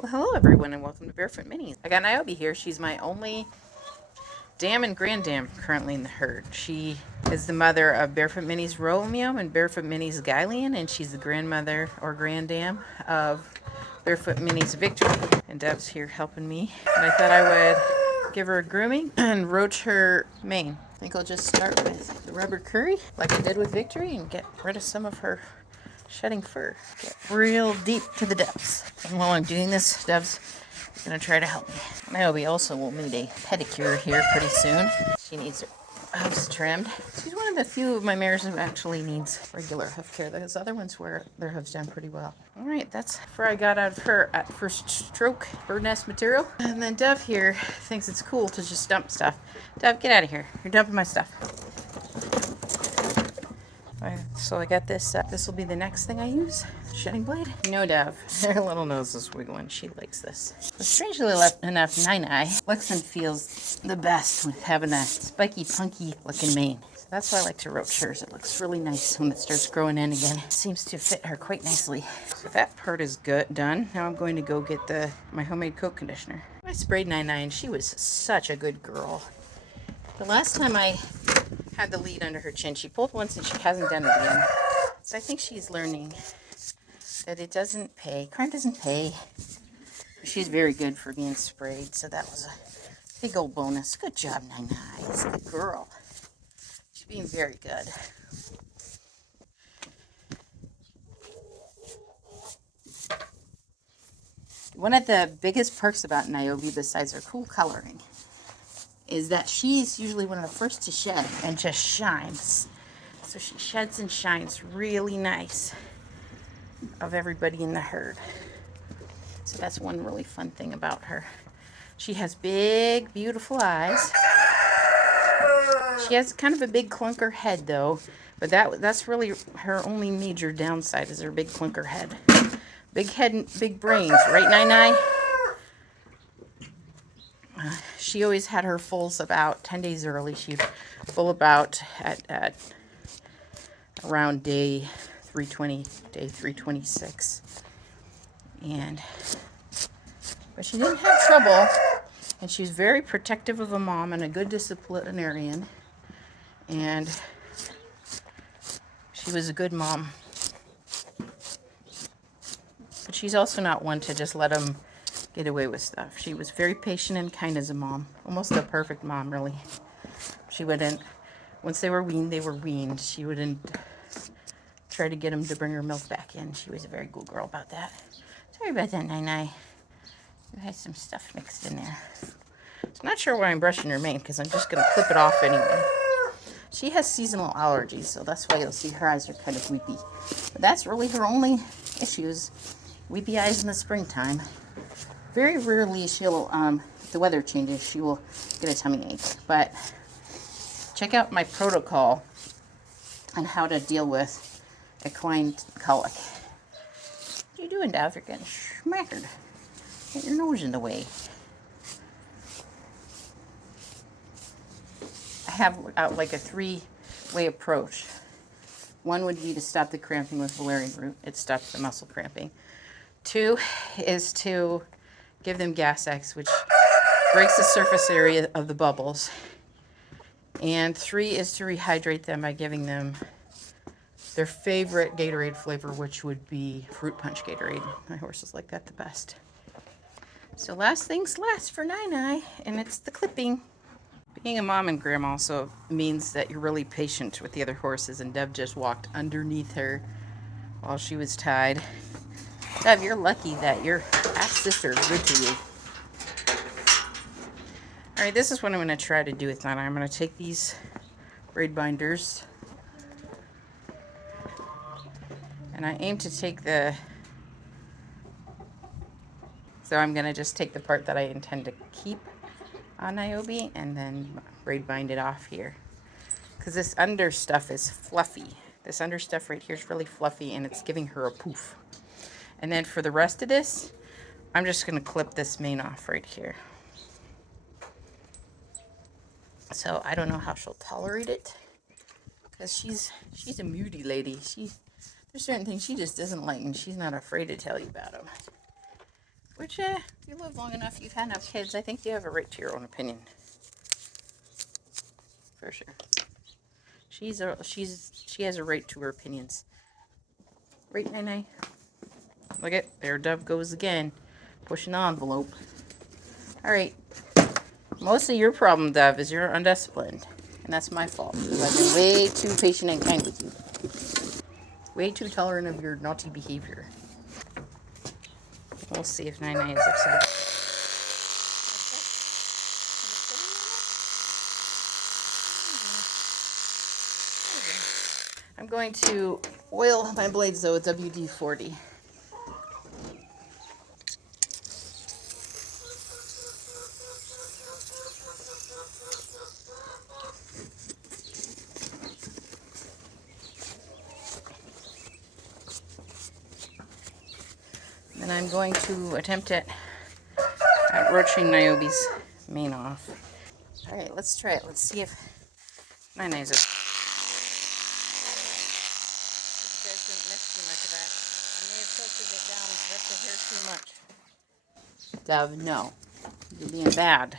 Well, hello everyone and welcome to Barefoot Minis. I got Niobe here. She's my only dam and grand dam currently in the herd. She is the mother of Barefoot Minis Romeo and Barefoot Minis Gylian, and she's the grandmother or grand dam of Barefoot Minis Victory. And Deb's here helping me. And I thought I would give her a grooming and roach her mane. I think I'll just start with the rubber curry like I did with Victory and get rid of some of her shedding fur. Get real deep to the depths. And while I'm doing this, Deb's gonna try to help me. Niobe also will need a pedicure here pretty soon. She needs her hooves trimmed. She's one of the few of my mares who actually needs regular hoof care. Those other ones wear their hooves down pretty well. All right, that's where I got out of her at first stroke bird nest material. And then Deb here thinks it's cool to just dump stuff. Deb, get out of here. You're dumping my stuff. So I got this. This will be the next thing I use. Shedding blade. No, Dev. Her little nose is wiggling. She likes this. But strangely enough, Nine looks and feels the best with having a spiky, punky looking mane. So that's why I like to roach hers. It looks really nice when it starts growing in again. It seems to fit her quite nicely. So that part is done. Now I'm going to go get my homemade coat conditioner. I sprayed Nine and she was such a good girl. The last time I had the lead under her chin, she pulled once and she hasn't done it again. So I think she's learning that it doesn't pay. Crime doesn't pay. She's very good for being sprayed, so that was a big old bonus. Good job, Nine. Good girl. She's being very good. One of the biggest perks about Niobe, besides her cool coloring, is that she's usually one of the first to shed and just shines. So she sheds and shines really nice of everybody in the herd. So that's one really fun thing about her. She has big, beautiful eyes. She has kind of a big clunker head though, but that's really her only major downside is her big clunker head. Big head and big brains, right, Nine? She always had her foals about 10 days early. She'd foal about at around day 320, day 326. But she didn't have trouble, and she was very protective of a mom and a good disciplinarian, and she was a good mom. But she's also not one to just let them get away with stuff. She was very patient and kind as a mom. Almost a perfect mom, really. She wouldn't, once they were weaned. She wouldn't try to get them to bring her milk back in. She was a very good girl about that. Sorry about that, Nine. You had some stuff mixed in there. I'm not sure why I'm brushing her mane, because I'm just going to clip it off anyway. She has seasonal allergies, so that's why you'll see her eyes are kind of weepy. But that's really her only issues. Weepy eyes in the springtime. Very rarely she'll, if the weather changes, she will get a tummy ache. But check out my protocol on how to deal with equine colic. What are you doing, Dav? You're getting schmackered. Get your nose in the way. I have like a three-way approach. One would be to stop the cramping with valerian root. It stops the muscle cramping. 2 is to give them gas X, which breaks the surface area of the bubbles. And 3 is to rehydrate them by giving them their favorite Gatorade flavor, which would be fruit punch Gatorade. My horses like that the best. So last things last for Nine, and it's the clipping. Being a mom and grandma also means that you're really patient with the other horses, and Deb just walked underneath her while she was tied. Deb, you're lucky that your half-sister is good to you. All right, this is what I'm going to try to do with Nine. I'm going to take these braid binders, and I aim to take so I'm going to just take the part that I intend to keep on Niobe and then braid bind it off here. Because this under stuff is fluffy. This under stuff right here is really fluffy, and it's giving her a poof. And then for the rest of this, I'm just going to clip this mane off right here. So I don't know how she'll tolerate it, because she's a moody lady. There's certain things she just doesn't like, and she's not afraid to tell you about them. Which, if you live long enough, you've had enough kids, I think you have a right to your own opinion. For sure. She has a right to her opinions. Right, Nai? Look at, there Dove goes again. Pushing the envelope. Alright. Most of your problem, Dove, is you're undisciplined. And that's my fault. Because I've been way too patient and kind with you. Way too tolerant of your naughty behavior. We'll see if Nai is upset. I'm going to oil my blades though with WD-40. And I'm going to attempt at roaching Niobe's mane off. Alright, let's try it. Let's see if Nai's okay. You guys didn't miss too much of that. I may have tilted it down and ripped the hair too much. Dove, no. You're being bad.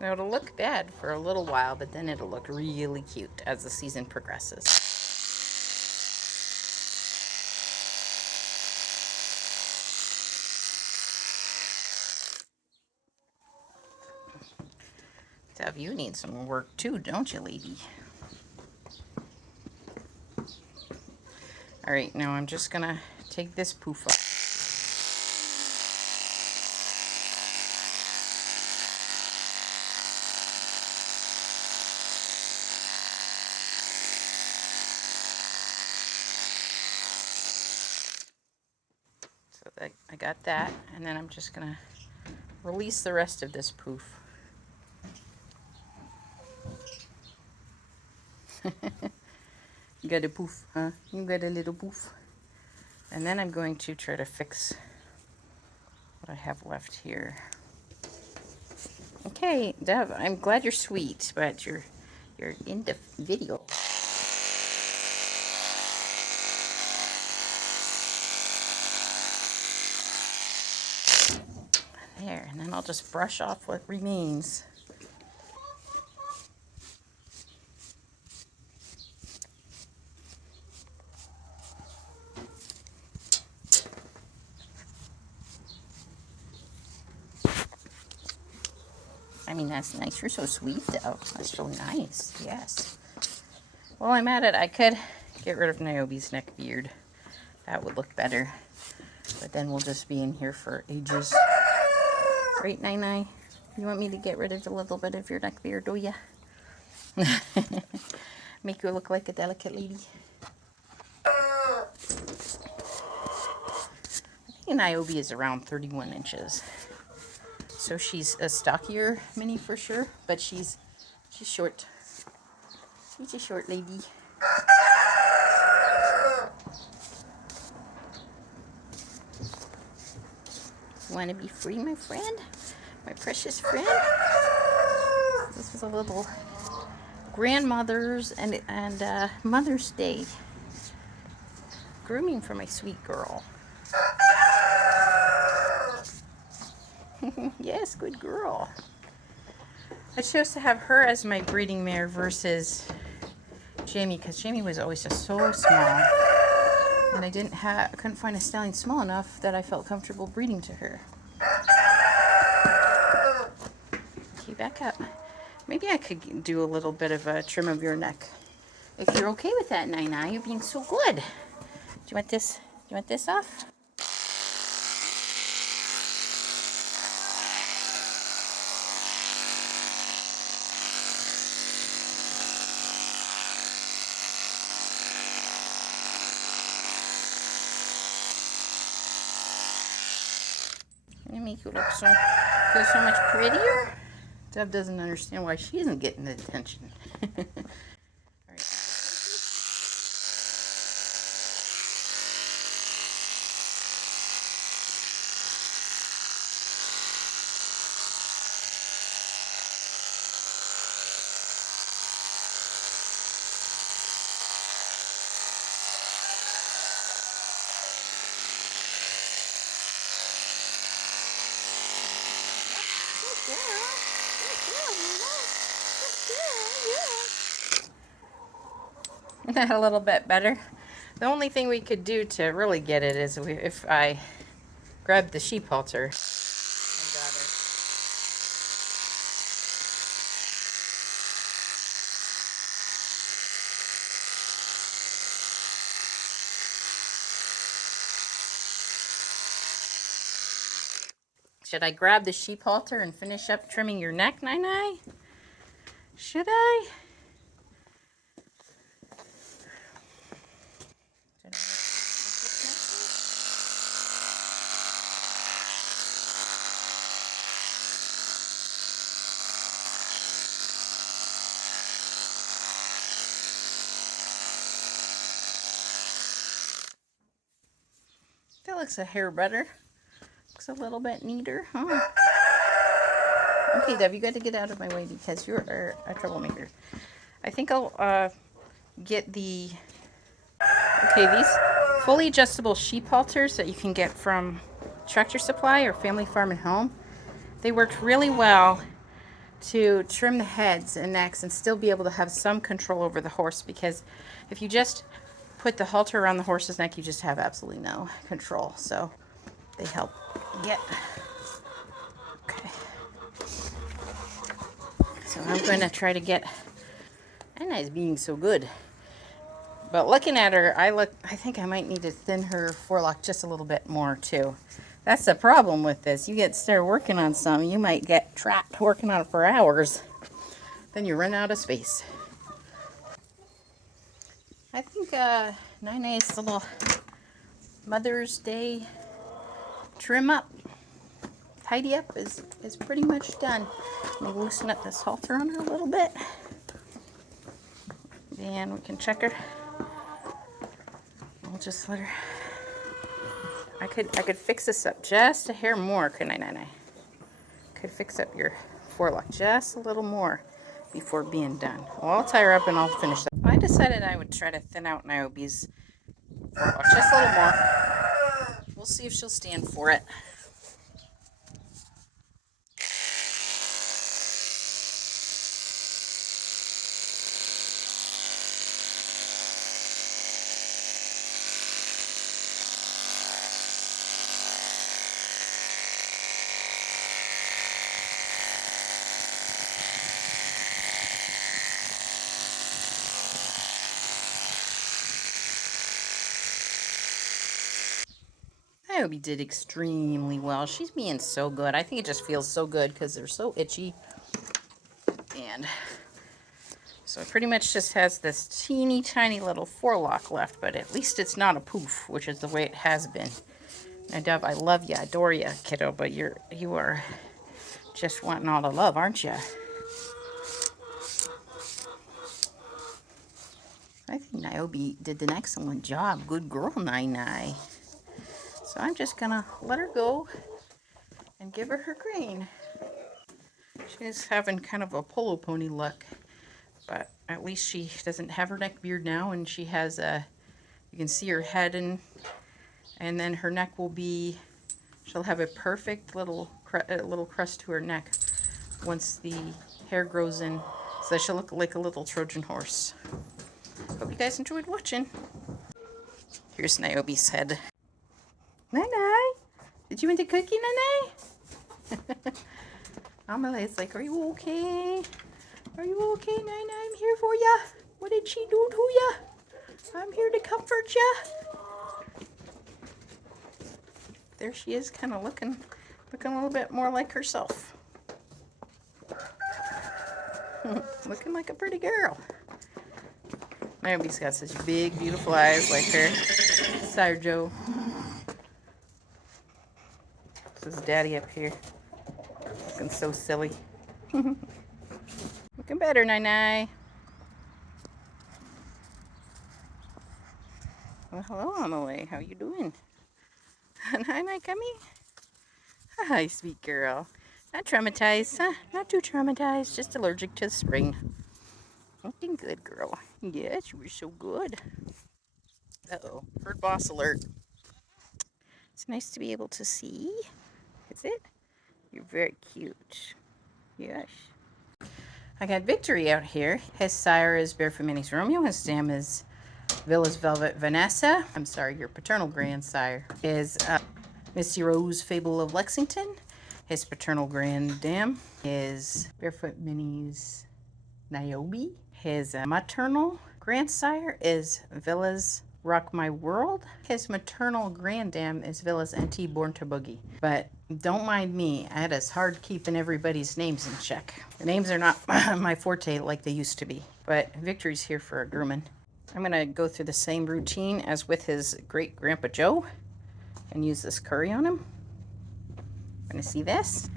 Now it'll look bad for a little while, but then it'll look really cute as the season progresses. Dove, you need some work too, don't you, lady? Alright, now I'm just gonna take this poof off. So I got that, and then I'm just gonna release the rest of this poof. You got a poof, huh? You got a little poof. And then I'm going to try to fix what I have left here. Okay, Dove, I'm glad you're sweet, but you're in the video. There, and then I'll just brush off what remains. I mean, that's nice. You're so sweet, though. That's so nice. Yes. While I'm at it, I could get rid of Niobe's neck beard. That would look better. But then we'll just be in here for ages. Right, Nai? You want me to get rid of a little bit of your neck beard, do ya? Make you look like a delicate lady. I think Niobe is around 31 inches. So she's a stockier mini for sure, but she's short. She's a short lady. Want to be free, my friend? My precious friend? This was a little grandmother's and Mother's Day grooming for my sweet girl. Yes, good girl. I chose to have her as my breeding mare versus Jamie, because Jamie was always just so small, and I couldn't find a stallion small enough that I felt comfortable breeding to her. Okay, back up. Maybe I could do a little bit of a trim of your neck, if you're okay with that, Nina. You're being so good. Do you want this? Do you want this off? They make you look feel so much prettier. Deb doesn't understand why she isn't getting the attention. All right. A little bit better. The only thing we could do to really get it is if I grab the sheep halter and grab her. Should I grab the sheep halter and finish up trimming your neck, Nai? Should I? That looks a hair better. Looks a little bit neater, huh? Okay, Deb, you got to get out of my way because you're a troublemaker. I think I'll get the... Okay, these fully adjustable sheep halters that you can get from Tractor Supply or Family Farm and Home, they worked really well to trim the heads and necks and still be able to have some control over the horse, because if you just put the halter around the horse's neck, you just have absolutely no control. So they help get... Okay. So I'm going to try to get... Anna's being so good. But looking at her, I think I might need to thin her forelock just a little bit more too. That's the problem with this. You get started working on something, you might get trapped working on it for hours. Then you run out of space. I think Nai's little Mother's Day trim up, tidy up is pretty much done. I'm going to loosen up this halter on her a little bit. And we can check her. I'll just let her... I could fix this up just a hair more, couldn't I, Nai? Could fix up your forelock just a little more before being done. Well, I'll tie her up and I'll finish that. I decided I would try to thin out Niobe's forelock just a little more. We'll see if she'll stand for it. Niobe did extremely well. She's being so good. I think it just feels so good because they're so itchy. And so it pretty much just has this teeny tiny little forelock left, but at least it's not a poof, which is the way it has been. Now, Dove, I love you, adore you, kiddo, but you are just wanting all the love, aren't you? I think Niobe did an excellent job. Good girl, Nai. So I'm just gonna let her go and give her her grain. She's having kind of a polo pony look, but at least she doesn't have her neck beard now, and she has you can see her head, and then her neck will be, she'll have a perfect little crest to her neck. once the hair grows in, so she'll look like a little Trojan horse. Hope you guys enjoyed watching. Here's Niobe's head. Nai-Nai, did you want a cookie, Nai-Nai? Amale's like, are you okay? Are you okay, Nai-Nai? I'm here for ya. What did she do to ya? I'm here to comfort ya. There she is, kind of looking a little bit more like herself. Looking like a pretty girl. Niobe's got such big, beautiful eyes like her Sire Joe. This is Daddy up here. Looking so silly. Looking better, Nai-Nai. Well, hello, Amelie. How you doing? Nai-Nai coming? Hi, sweet girl. Not traumatized, huh? Not too traumatized. Just allergic to the spring. Looking good, girl. Yes, you were so good. Uh-oh. Bird boss alert. It's nice to be able to see. Is it? You're very cute. Yes. I got Victory out here. His sire is Barefoot Minnie's Romeo. His dam is Villa's Velvet Vanessa. I'm sorry, your paternal grandsire is Misty Rose Fable of Lexington. His paternal granddam is Barefoot Minnie's Niobe. His maternal grandsire is Villa's Rock My World. His maternal granddam is Villa's NT Born to Boogie. But don't mind me, it is hard keeping everybody's names in check. The names are not my forte like they used to be. But Victory's here for a grooming. I'm going to go through the same routine as with his great grandpa Joe and use this curry on him. Going to see this?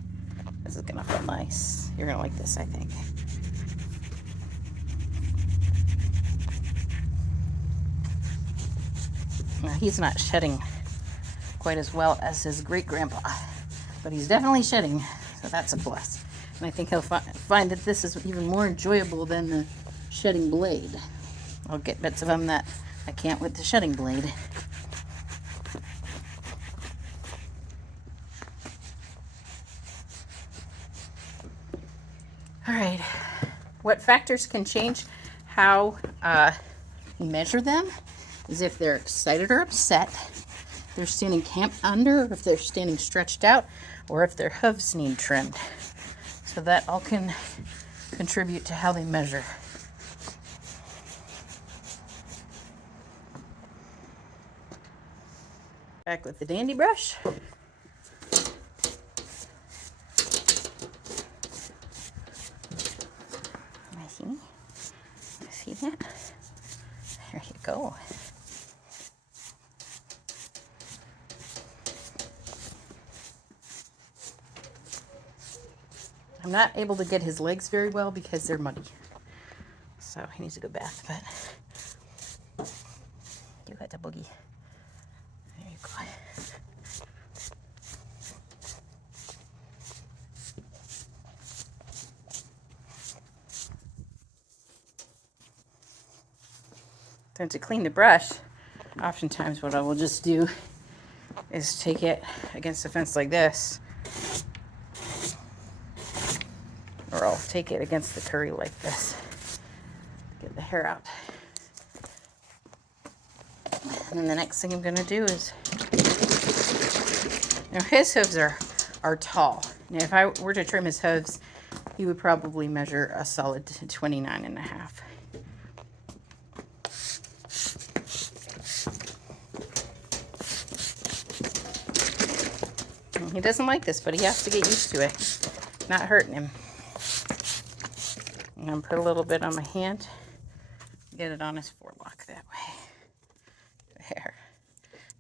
This is going to feel nice. You're going to like this, I think. Now, he's not shedding quite as well as his great grandpa, but he's definitely shedding, so that's a plus. And I think he'll find that this is even more enjoyable than the shedding blade. I'll get bits of him that I can't with the shedding blade. All right, what factors can change how you measure them is if they're excited or upset, if they're standing camped under, if they're standing stretched out, or if their hooves need trimmed. So that all can contribute to how they measure. Back with the dandy brush. See that? There you go. I'm not able to get his legs very well because they're muddy. So he needs a good bath, but you got the boogie. There you go. Then to clean the brush, oftentimes what I will just do is take it against the fence like this, or I'll take it against the curry like this, get the hair out. And then the next thing I'm going to do is, now his hooves are tall. Now if I were to trim his hooves, he would probably measure a solid 29.5. He doesn't like this, but he has to get used to it. Not hurting him. I'm going to put a little bit on my hand. Get it on his forelock that way. There.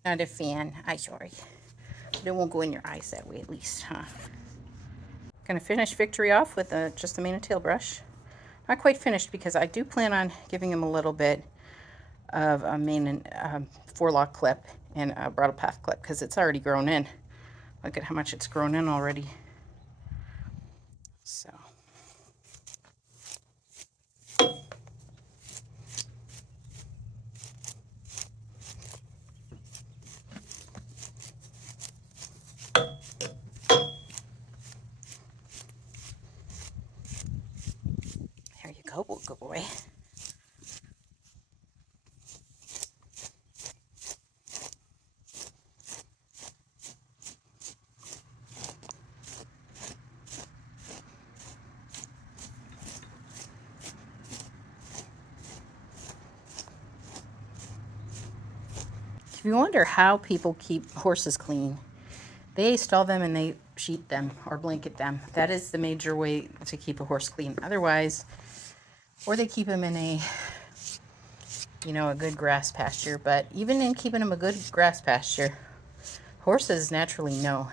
Not a fan. I'm sorry. But it won't go in your eyes that way at least, huh? Going to finish Victory off with just a mane and tail brush. Not quite finished because I do plan on giving him a little bit of a mane and forelock clip and a bridle path clip because it's already grown in. Look at how much it's grown in already. So. Oh, good boy. If you wonder how people keep horses clean, they stall them and they sheet them or blanket them. That is the major way to keep a horse clean. Otherwise, or they keep them in a, a good grass pasture. But even in keeping them a good grass pasture, horses naturally know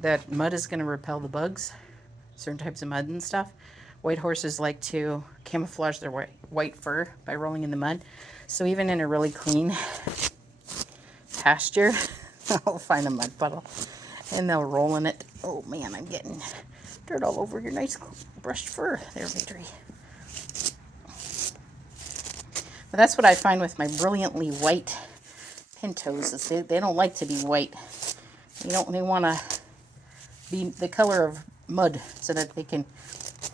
that mud is going to repel the bugs, certain types of mud and stuff. White horses like to camouflage their white fur by rolling in the mud. So even in a really clean pasture, they'll find a mud puddle and they'll roll in it. Oh man, I'm getting dirt all over your nice brushed fur there, Victory. But that's what I find with my brilliantly white pintos, is they don't like to be white. They want to be the color of mud so that they can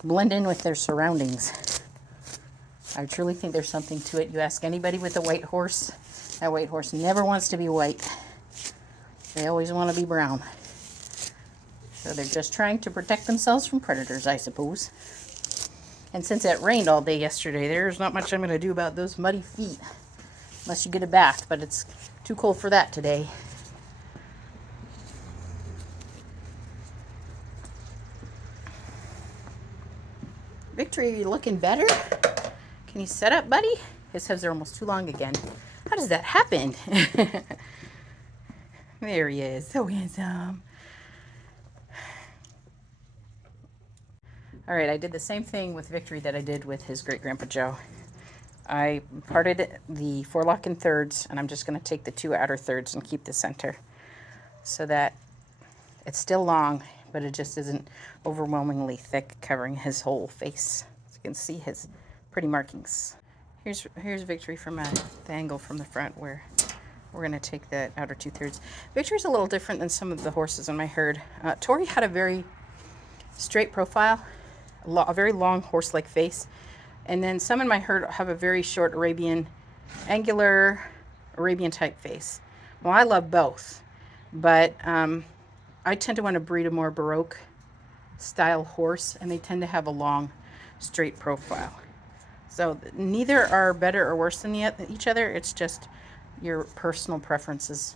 blend in with their surroundings. I truly think there's something to it. You ask anybody with a white horse, that white horse never wants to be white. They always want to be brown. So they're just trying to protect themselves from predators, I suppose. And since it rained all day yesterday, there's not much I'm going to do about those muddy feet. Unless you get a bath, but it's too cold for that today. Victory, are you looking better? Can you set up, buddy? His hooves are almost too long again. How does that happen? There he is, so handsome. All right, I did the same thing with Victory that I did with his great-grandpa Joe. I parted the forelock in thirds, and I'm just going to take the two outer thirds and keep the center so that it's still long, but it just isn't overwhelmingly thick, covering his whole face. So you can see his pretty markings. Here's Victory from the angle from the front, where we're going to take the outer 2/3. Victory's a little different than some of the horses in my herd. Tori had a very straight profile, a very long horse-like face. And then some in my herd have a very short angular Arabian type face. Well, I love both, but I tend to want to breed a more Baroque style horse, and they tend to have a long, straight profile. So neither are better or worse than each other. It's just your personal preferences.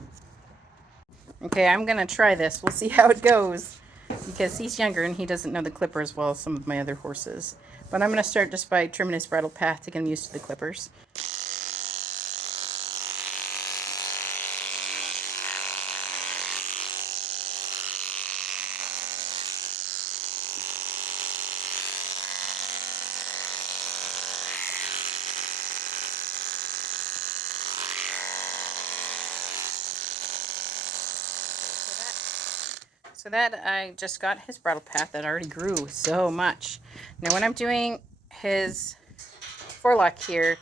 Okay, I'm going to try this. We'll see how it goes, because he's younger and he doesn't know the clipper as well as some of my other horses. But I'm going to start just by trimming his bridle path to get him used to the clippers. So that I just got his bridle path that already grew so much. Now when I'm doing his forelock here,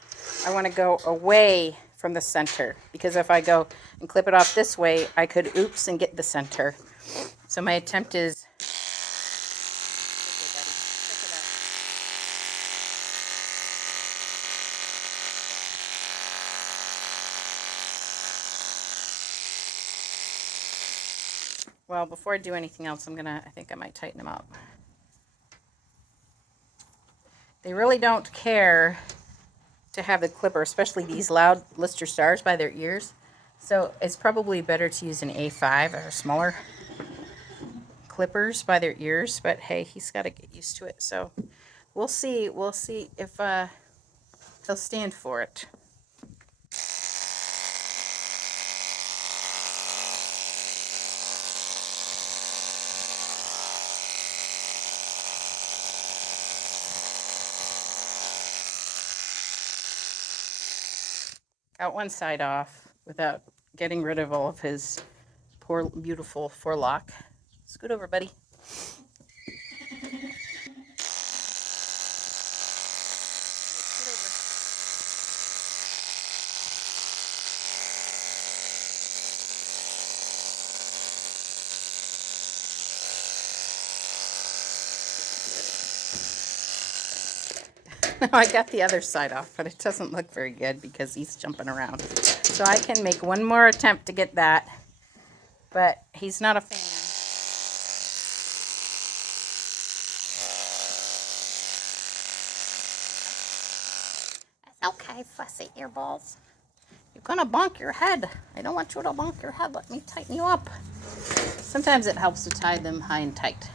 I want to go away from the center, because if I go and clip it off this way, I could oops and get the center. So my attempt is, well, before I do anything else, I think I might tighten them up. They really don't care to have the clipper, especially these loud Lister stars, by their ears. So it's probably better to use an A5 or smaller clippers by their ears. But hey, he's got to get used to it. So we'll see. We'll see if he'll stand for it. Got one side off without getting rid of all of his poor, beautiful forelock. Scoot over, buddy. No, I got the other side off, but it doesn't look very good because he's jumping around. So I can make one more attempt to get that, but he's not a fan. That's okay, fussy earballs. You're gonna bonk your head. I don't want you to bonk your head. Let me tighten you up. Sometimes it helps to tie them high and tight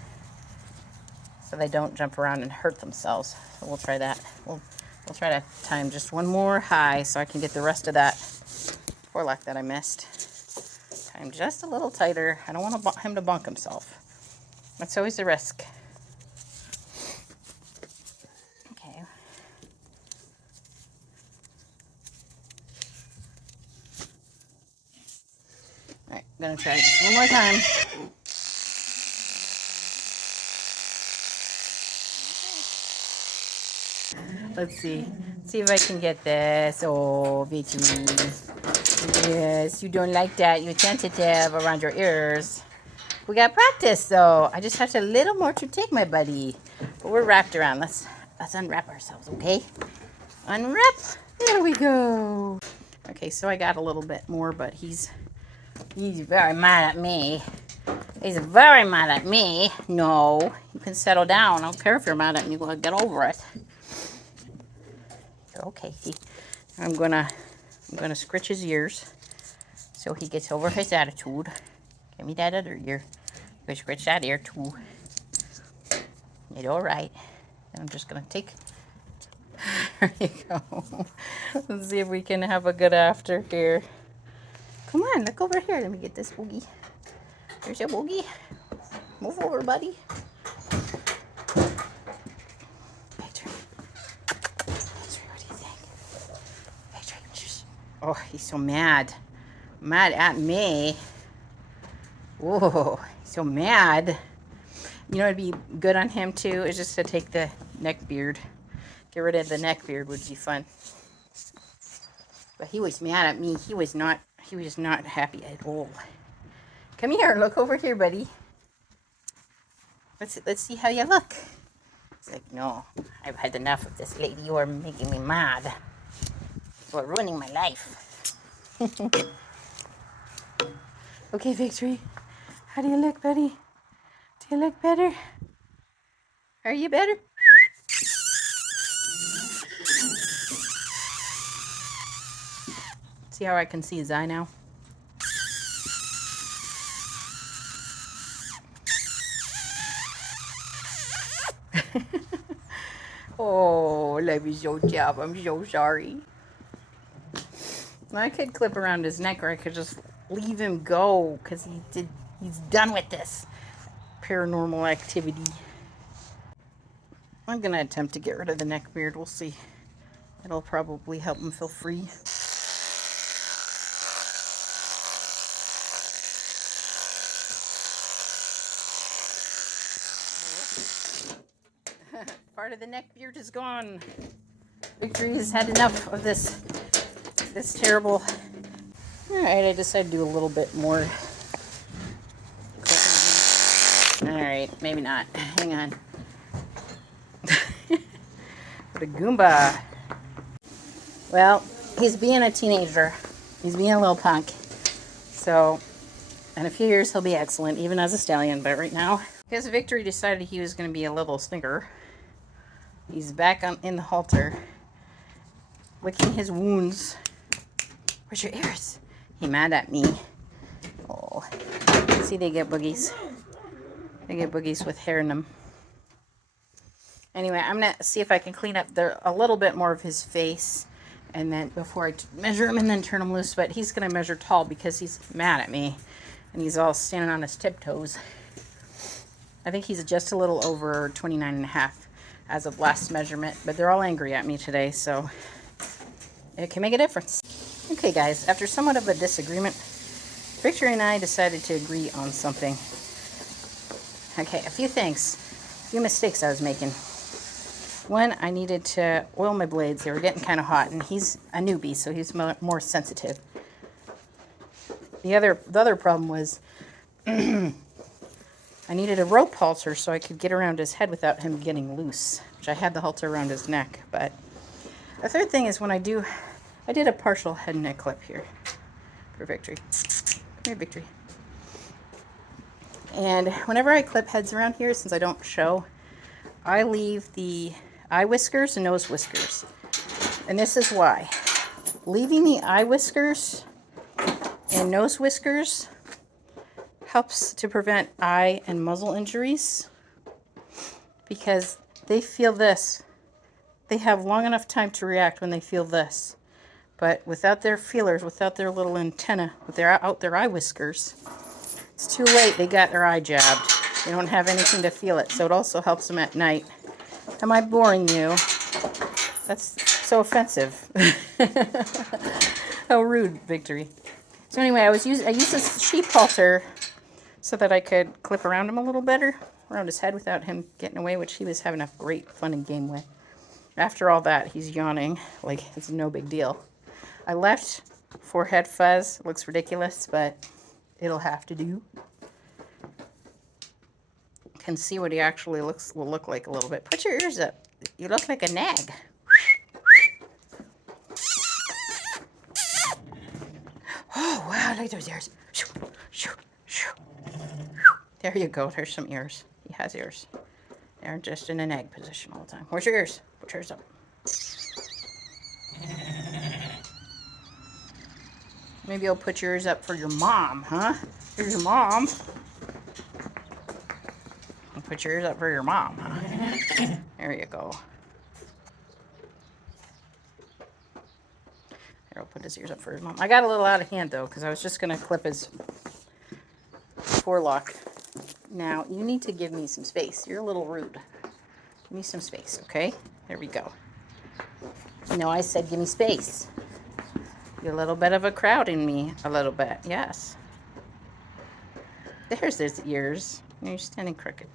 so they don't jump around and hurt themselves. So we'll try that. We'll try to tie him just one more high so I can get the rest of that forelock that I missed. Tie him just a little tighter. I don't want him to bonk himself. That's always the risk. Okay. All right, I'm gonna try it one more time. Let's see if I can get this. Oh, Vicky. Yes, you don't like that. You're tentative around your ears. We got practice, though. I just have a little more to take, my buddy. But we're wrapped around. Let's unwrap ourselves, okay? Unwrap. There we go. Okay, so I got a little bit more, but he's very mad at me. He's very mad at me. No, you can settle down. I don't care if you're mad at me. Get over it. Okay, see, I'm gonna scratch his ears so he gets over his attitude. Give me that other ear. Go scratch that ear too. It's all right. And I'm just gonna take. There you go. Let's see if we can have a good after here. Come on, look over here. Let me get this boogie. There's your boogie. Move over, buddy. Oh, he's so mad. Mad at me. Whoa, he's so mad. You know what'd be good on him too is just to take the neck beard. Get rid of the neck beard would be fun. But he was mad at me. He was not happy at all. Come here, look over here, buddy. Let's see how you look. He's like, no, I've had enough of this lady. You are making me mad. You are ruining my life. Okay, Victory. How do you look, buddy? Do you look better? Are you better? See how I can see his eye now? Oh, love is so tough. I'm so sorry. I could clip around his neck, or I could just leave him go because he's done with this paranormal activity. I'm gonna attempt to get rid of the neck beard. We'll see. It'll probably help him feel free. Part of the neck beard is gone. Victory has had enough of this terrible. All right, I decided to do a little bit more. All right, maybe not. Hang on. What a Goomba. Well, he's being a teenager. He's being a little punk. So, in a few years, he'll be excellent, even as a stallion. But right now, because Victory decided he was going to be a little stinker, he's back in the halter, licking his wounds. Where's your ears? He mad at me. Oh, see, they get boogies. They get boogies with hair in them. Anyway, I'm gonna see if I can clean up a little bit more of his face, and then before I measure him and then turn him loose. But he's gonna measure tall because he's mad at me, and he's all standing on his tiptoes. I think he's just a little over 29.5 as of last measurement, but they're all angry at me today, so it can make a difference. Okay, guys, after somewhat of a disagreement, Victory and I decided to agree on something. Okay, a few mistakes I was making. One, I needed to oil my blades. They were getting kind of hot, and he's a newbie, so he's more sensitive. The other problem was I needed a rope halter so I could get around his head without him getting loose, which I had the halter around his neck. But the third thing is when I did a partial head and neck clip here for Victory. Come here, Victory. And whenever I clip heads around here, since I don't show, I leave the eye whiskers and nose whiskers. And this is why. Leaving the eye whiskers and nose whiskers helps to prevent eye and muzzle injuries because they feel this. They have long enough time to react when they feel this. But without their feelers, without their little antenna, without their eye whiskers, it's too late. They got their eye jabbed. They don't have anything to feel it. So it also helps them at night. Am I boring you? That's so offensive. How rude, Victory. So anyway, I used this sheep halter so that I could clip around him a little better, around his head without him getting away, which he was having a great fun and game with. After all that, he's yawning like it's no big deal. I left forehead fuzz. It looks ridiculous, but it'll have to do. You can see what he actually will look like a little bit. Put your ears up. You look like a nag. Oh, wow, look at those ears. There you go. There's some ears. He has ears. They're just in an egg position all the time. Where's your ears? Put yours up. Maybe you'll put yours up for your mom, huh? Here's your mom. Put yours up for your mom, huh? There you go. Here, I'll put his ears up for his mom. I got a little out of hand, though, because I was just going to clip his forelock. Now, you need to give me some space. You're a little rude. Give me some space, okay? There we go. You know, I said give me space. You're a little bit of a crowd in me. A little bit, yes. There's his ears. You're standing crooked.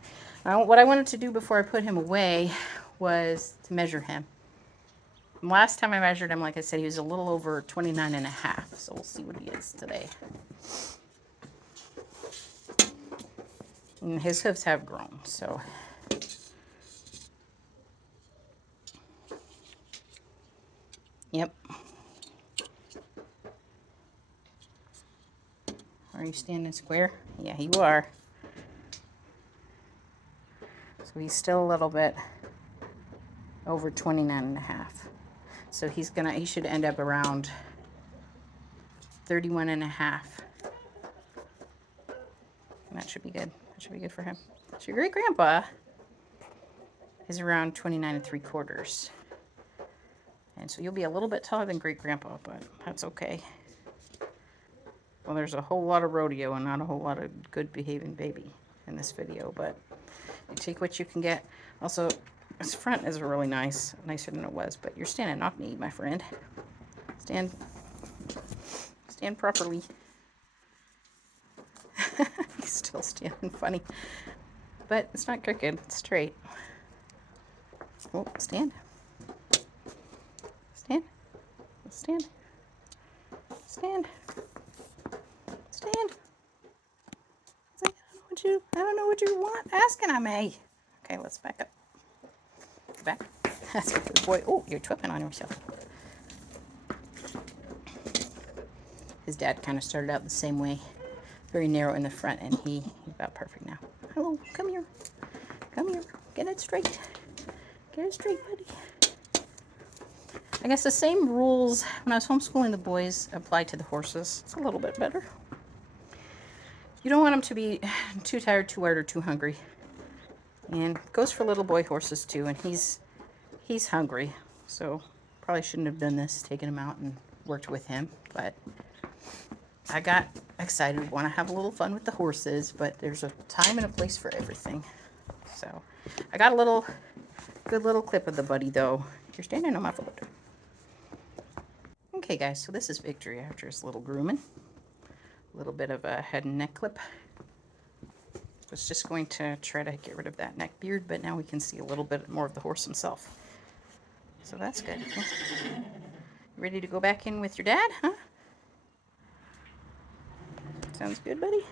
Now, what I wanted to do before I put him away was to measure him. Last time I measured him, like I said, he was a little over 29 and a half. So we'll see what he is today. And his hooves have grown, so. Yep. Are you standing square? Yeah, you are. So he's still a little bit over 29 and a half. So he should end up around 31 and a half. And that should be good. That should be good for him. So your great grandpa is around 29 and 3/4. And so you'll be a little bit taller than great grandpa, but that's okay. Well, there's a whole lot of rodeo and not a whole lot of good behaving baby in this video, but you take what you can get. Also, his front is really nice, nicer than it was, but you're standing knock-kneed, my friend. Stand properly. He's still standing funny, but it's not crooked, it's straight. Oh, stand. Stand. Stand. Stand. Stand. I don't know what you want asking of me. Okay, let's back up. Back. That's a good boy. Oh, you're tripping on yourself. His dad kind of started out the same way. Very narrow in the front, and he's about perfect now. Hello, come here. Come here. Get it straight. Get it straight, buddy. I guess the same rules when I was homeschooling the boys apply to the horses. It's a little bit better. You don't want them to be too tired, too wet, or too hungry. And it goes for little boy horses too, and he's hungry. So probably shouldn't have done this, taken him out and worked with him. But I got excited, want to have a little fun with the horses, but there's a time and a place for everything. So I got a good little clip of the buddy though. You're standing on my foot. Okay guys, so this is Victory after his little grooming. A little bit of a head and neck clip. Was just going to try to get rid of that neck beard, but now we can see a little bit more of the horse himself. So that's good. You ready to go back in with your dad, huh? Sounds good, buddy?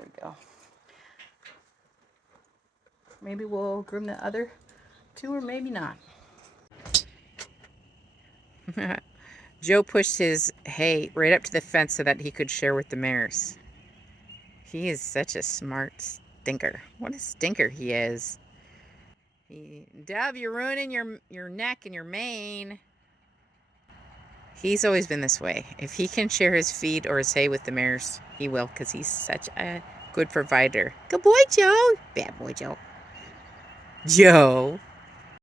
we go. Maybe we'll groom the other two, or maybe not. Joe pushed his hay right up to the fence so that he could share with the mares. He is such a smart stinker. What a stinker he is. Dove, you're ruining your neck and your mane. He's always been this way. If he can share his feed or his hay with the mares, he will, because he's such a good provider. Good boy, Joe. Bad boy, Joe. Joe.